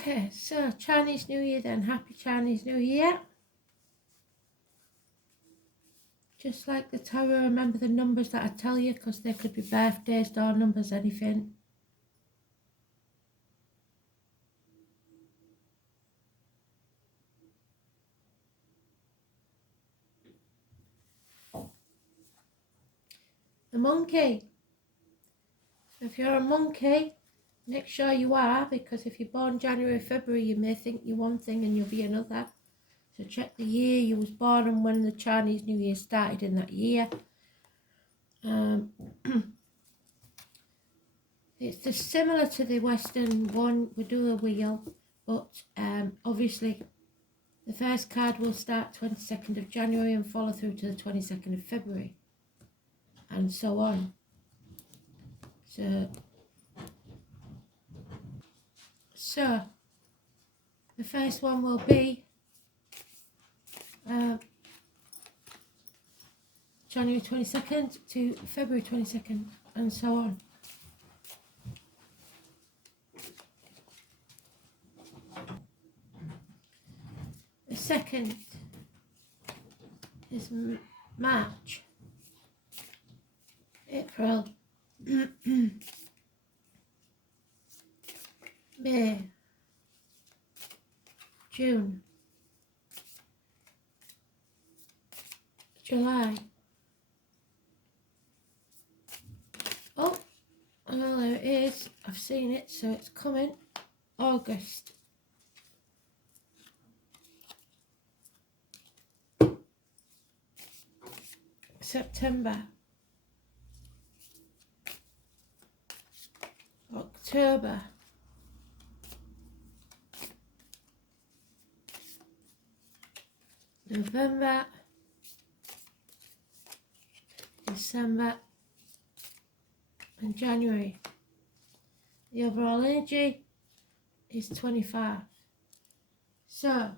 Okay, so Chinese New Year then. Happy Chinese New Year. Just like the tarot, remember the numbers that I tell you, because they could be birthdays, door numbers, anything. The monkey. If you're a monkey, make sure you are, because if you're born January, February, you may think you're one thing and you'll be another. So check the year you was born and when the Chinese New Year started in that year. It's similar to the Western one. We do a wheel, but obviously the first card will start 22nd of January and follow through to the 22nd of February, and so on. So the first one will be January 22nd to February 22nd, and so on. The second is March, April, May, June, July. Oh, there it is. I've seen it, so it's coming. August. September. October. November. December. And January. The overall energy is 25. So,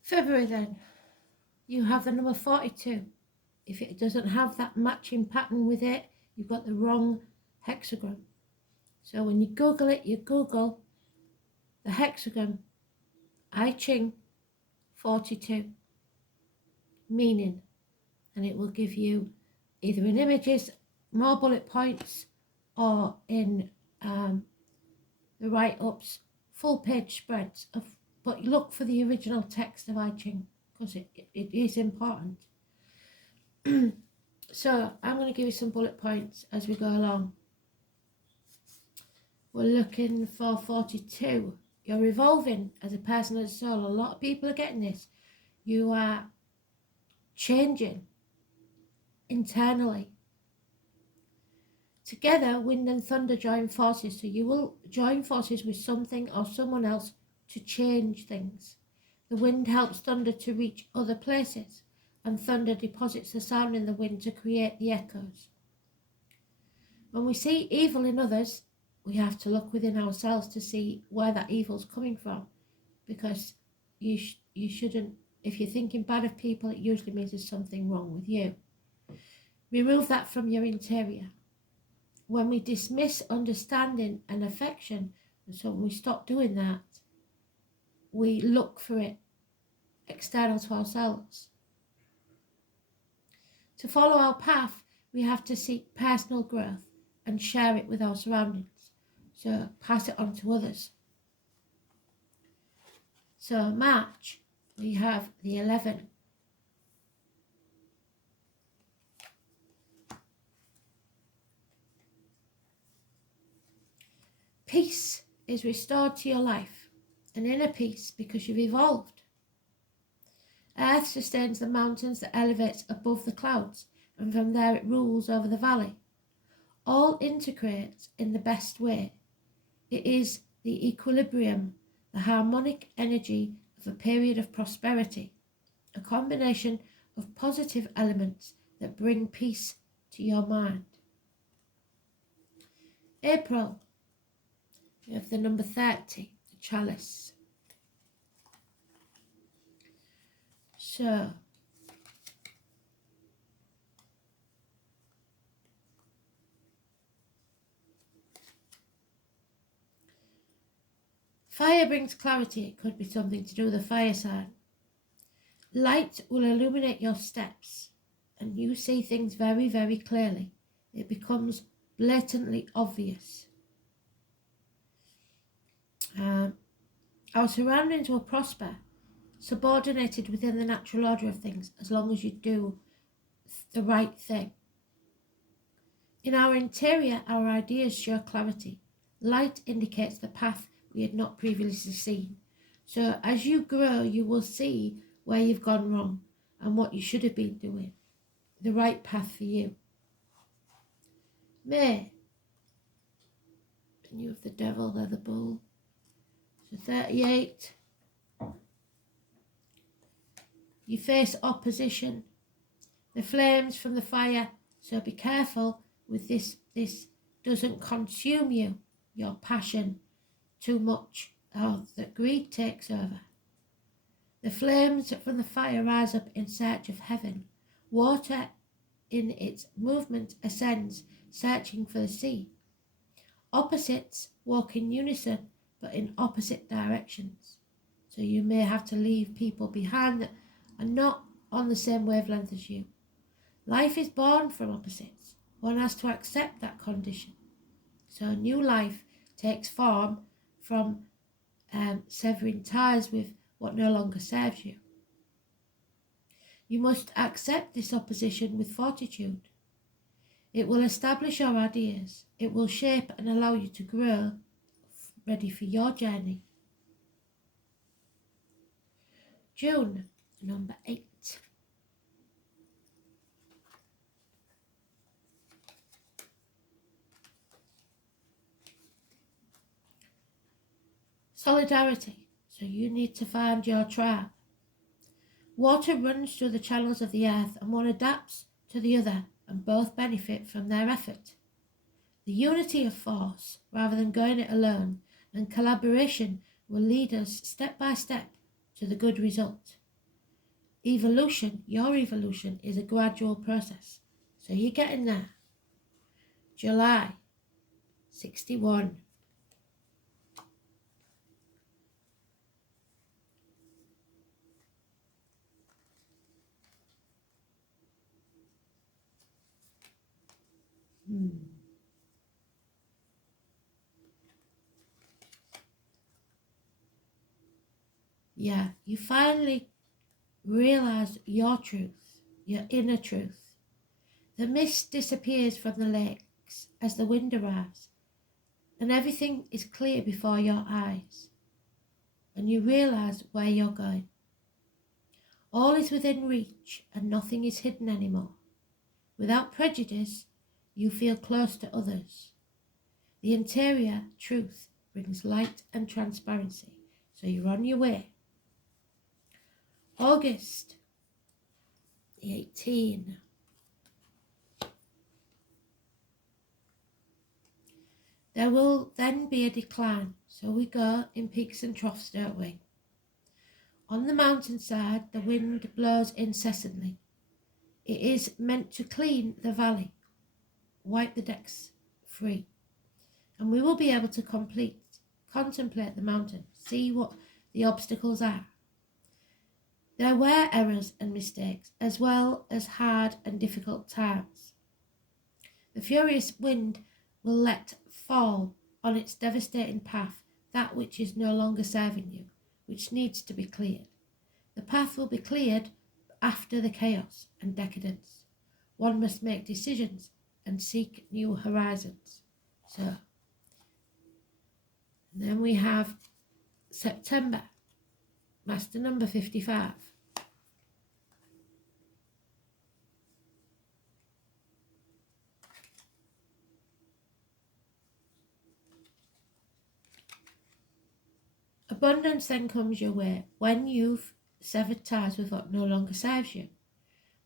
February then, you have the number 42. If it doesn't have that matching pattern with it, you've got the wrong hexagram. So when you Google it, you Google the hexagram I Ching 42 meaning, and it will give you either in images, more bullet points, or in the write-ups, full page spreads of. But look for the original text of I Ching, because it is important. So I'm going to give you some bullet points as we go along. We're looking for 42. You're evolving as a person and soul. A lot of people are getting this. You are changing internally. Together, wind and thunder join forces. So you will join forces with something or someone else to change things. The wind helps thunder to reach other places, and thunder deposits the sound in the wind to create the echoes. When we see evil in others, we have to look within ourselves to see where that evil's coming from, because you shouldn't. If you're thinking bad of people, it usually means there's something wrong with you. Remove that from your interior. When we dismiss understanding and affection, and so when we stop doing that, we look for it external to ourselves. To follow our path, we have to seek personal growth and share it with our surroundings. So pass it on to others. So March, we have the 11. Peace is restored to your life, an inner peace, because you've evolved. Earth sustains the mountains that elevates above the clouds, and from there it rules over the valley. All integrates in the best way. It is the equilibrium, the harmonic energy of a period of prosperity, a combination of positive elements that bring peace to your mind. April, we have the number 30, the chalice. So, day brings clarity. It could be something to do with the fire sign. Light will illuminate your steps, and you see things very, very clearly. It becomes blatantly obvious. Our surroundings will prosper, subordinated within the natural order of things, as long as you do the right thing. In our interior, our ideas show clarity. Light indicates the path we had not previously seen. So as you grow, you will see where you've gone wrong and what you should have been doing. The right path for you. May. And you have the devil, they're the bull. So 38. You face opposition. The flames from the fire. So be careful with this. This doesn't consume you, your passion, too much, or that greed takes over. The flames from the fire rise up in search of heaven. Water in its movement ascends, searching for the sea. Opposites walk in unison, but in opposite directions. So you may have to leave people behind that are not on the same wavelength as you. Life is born from opposites. One has to accept that condition. So a new life takes form from severing ties with what no longer serves you. You must accept this opposition with fortitude. It will establish your ideas. It will shape and allow you to grow, ready for your journey. June, number 8. Solidarity. So you need to find your tribe. Water runs through the channels of the earth, and one adapts to the other, and both benefit from their effort. The unity of force, rather than going it alone, and collaboration will lead us step by step to the good result. Evolution, your evolution, is a gradual process. So you're getting there. July, 61. Yeah, you finally realize your truth, your inner truth. The mist disappears from the lakes as the wind arrives, and everything is clear before your eyes, and you realize where you're going. All is within reach, and nothing is hidden anymore. Without prejudice, you feel close to others. The interior truth brings light and transparency, so you're on your way. August, the 18. There will then be a decline, so we go in peaks and troughs, don't we? On the mountainside, the wind blows incessantly. It is meant to clean the valley, wipe the decks free, and we will be able to contemplate the mountain, see what the obstacles are. There were errors and mistakes, as well as hard and difficult times. The furious wind will let fall on its devastating path that which is no longer serving you, which needs to be cleared. The path will be cleared after the chaos and decadence. One must make decisions and seek new horizons. So, then we have September, master number 55. Abundance then comes your way when you've severed ties with what no longer serves you.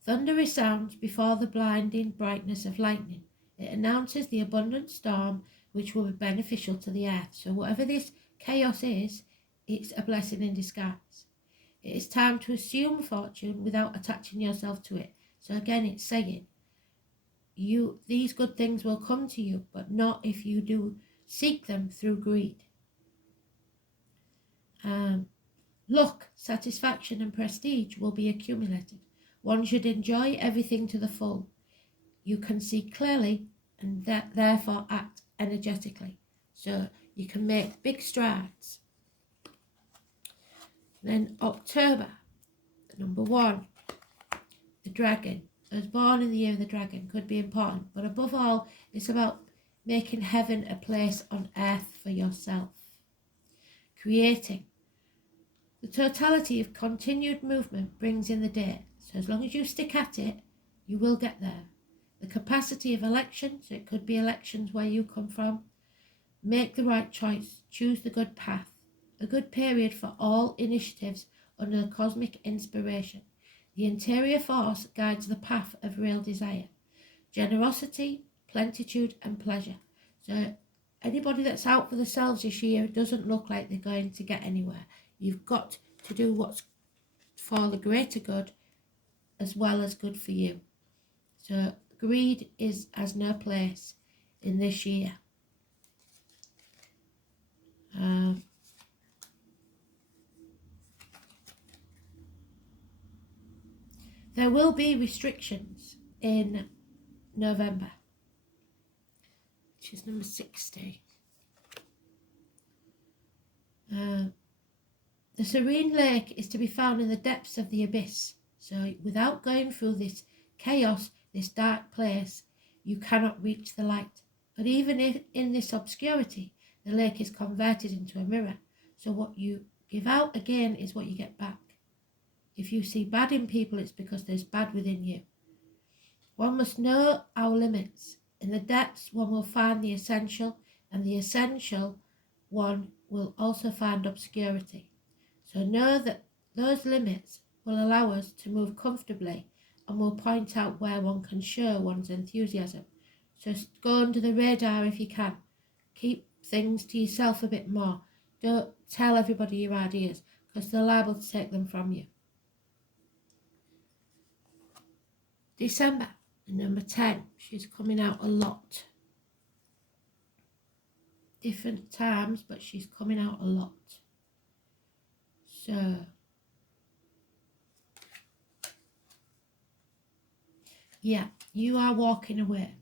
Thunder resounds before the blinding brightness of lightning. It announces the abundant storm which will be beneficial to the earth. So whatever this chaos is, it's a blessing in disguise. It is time to assume fortune without attaching yourself to it. So again, it's saying, these good things will come to you, but not if you do seek them through greed. Luck, satisfaction and prestige will be accumulated. One should enjoy everything to the full. You can see clearly and therefore act energetically. So you can make big strides. Then October, number 1, the dragon. I was born in the year of the dragon, could be important. But above all, it's about making heaven a place on earth for yourself. Creating. The totality of continued movement brings in the day. So as long as you stick at it, you will get there. The capacity of elections, it could be elections where you come from. Make the right choice. Choose the good path. A good period for all initiatives under the cosmic inspiration. The interior force guides the path of real desire. Generosity, plenitude and pleasure. So anybody that's out for themselves this year doesn't look like they're going to get anywhere. You've got to do what's for the greater good as well as good for you. So greed has no place in this year. There will be restrictions in November, which is number 60. The serene lake is to be found in the depths of the abyss. So without going through this chaos, this dark place, you cannot reach the light. But even if in this obscurity, the lake is converted into a mirror. So what you give out again is what you get back. If you see bad in people, it's because there's bad within you. One must know our limits. In the depths, one will find the essential, and the essential one will also find obscurity. So know that those limits will allow us to move comfortably and will point out where one can show one's enthusiasm. Just go under the radar if you can. Keep things to yourself a bit more. Don't tell everybody your ideas because they're liable to take them from you. December, number 10. She's coming out a lot. Different times, but she's coming out a lot. So, yeah, you are walking away.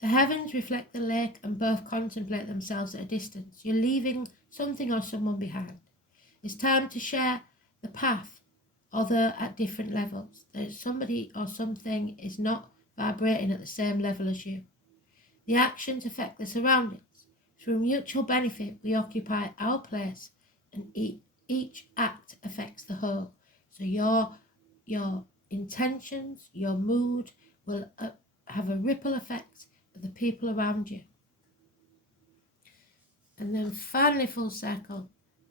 The heavens reflect the lake and both contemplate themselves at a distance. You're leaving something or someone behind. It's time to share the path, although at different levels. There's somebody or something is not vibrating at the same level as you. The actions affect the surroundings. Through mutual benefit, we occupy our place, and each act affects the whole. So your intentions, your mood will have a ripple effect of the people around you. And then finally, full circle,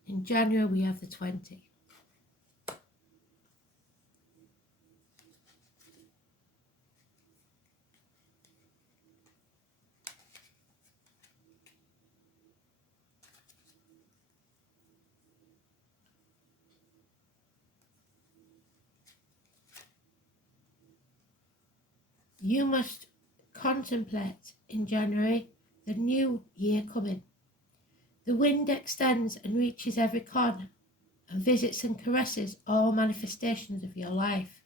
in January we have the 20. You must contemplate in January the new year coming. The wind extends and reaches every corner and visits and caresses all manifestations of your life.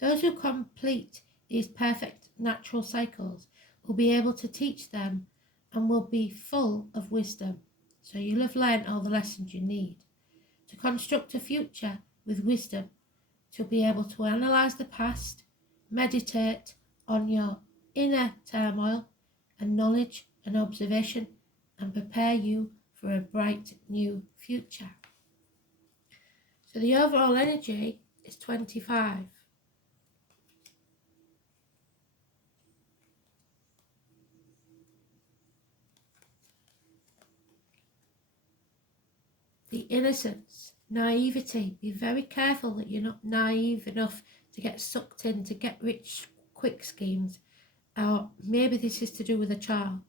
Those who complete these perfect natural cycles will be able to teach them and will be full of wisdom. So you'll have learned all the lessons you need to construct a future with wisdom, to be able to analyse the past, meditate on your inner turmoil and knowledge and observation, and prepare you for a bright new future. So the overall energy is 25. The innocence, naivety. Be very careful that you're not naive enough to get sucked into get rich quick schemes, or maybe this is to do with a child.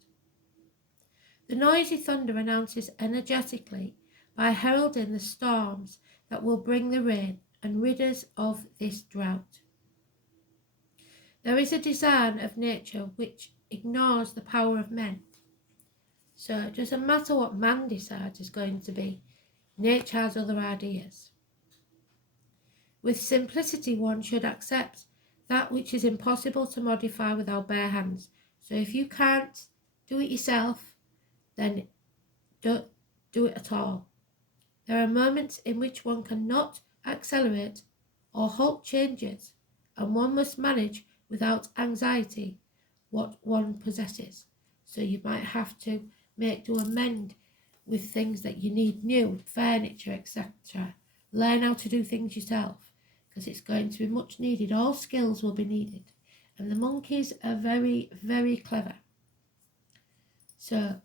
The noisy thunder announces energetically by heralding the storms that will bring the rain and rid us of this drought. There is a design of nature which ignores the power of men. So it doesn't matter what man decides is going to be. Nature has other ideas. With simplicity, one should accept that which is impossible to modify with our bare hands. So if you can't do it yourself, then don't do it at all. There are moments in which one cannot accelerate or halt changes, and one must manage without anxiety what one possesses. So you might have to amend with things that you need new, furniture, etc. Learn how to do things yourself, because it's going to be much needed. All skills will be needed. And the monkeys are very, very clever. So,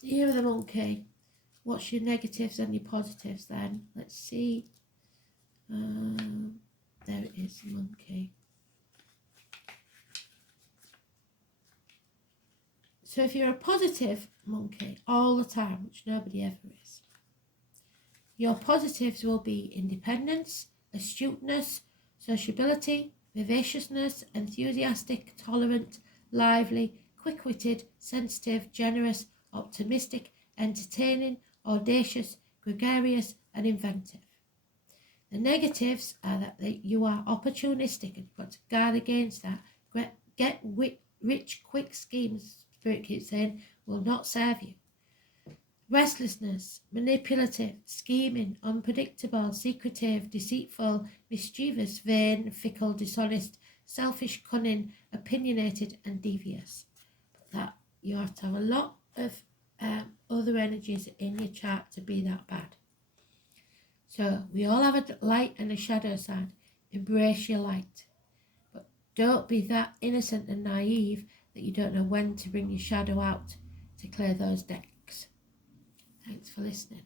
here are the monkey. What's your negatives and your positives then? Let's see. There it is, the monkey. So if you're a positive monkey all the time, which nobody ever is, your positives will be independence, astuteness, sociability, vivaciousness, enthusiastic, tolerant, lively, quick-witted, sensitive, generous, optimistic, entertaining, audacious, gregarious, and inventive. The negatives are that you are opportunistic, and you've got to guard against that. Get rich quick schemes, Spirit keeps saying, will not serve you. Restlessness, manipulative, scheming, unpredictable, secretive, deceitful, mischievous, vain, fickle, dishonest, selfish, cunning, opinionated, and devious. But that you have to have a lot of other energies in your chart to be that bad. So we all have a light and a shadow side. Embrace your light. But don't be that innocent and naive that you don't know when to bring your shadow out to clear those decks. Thanks for listening.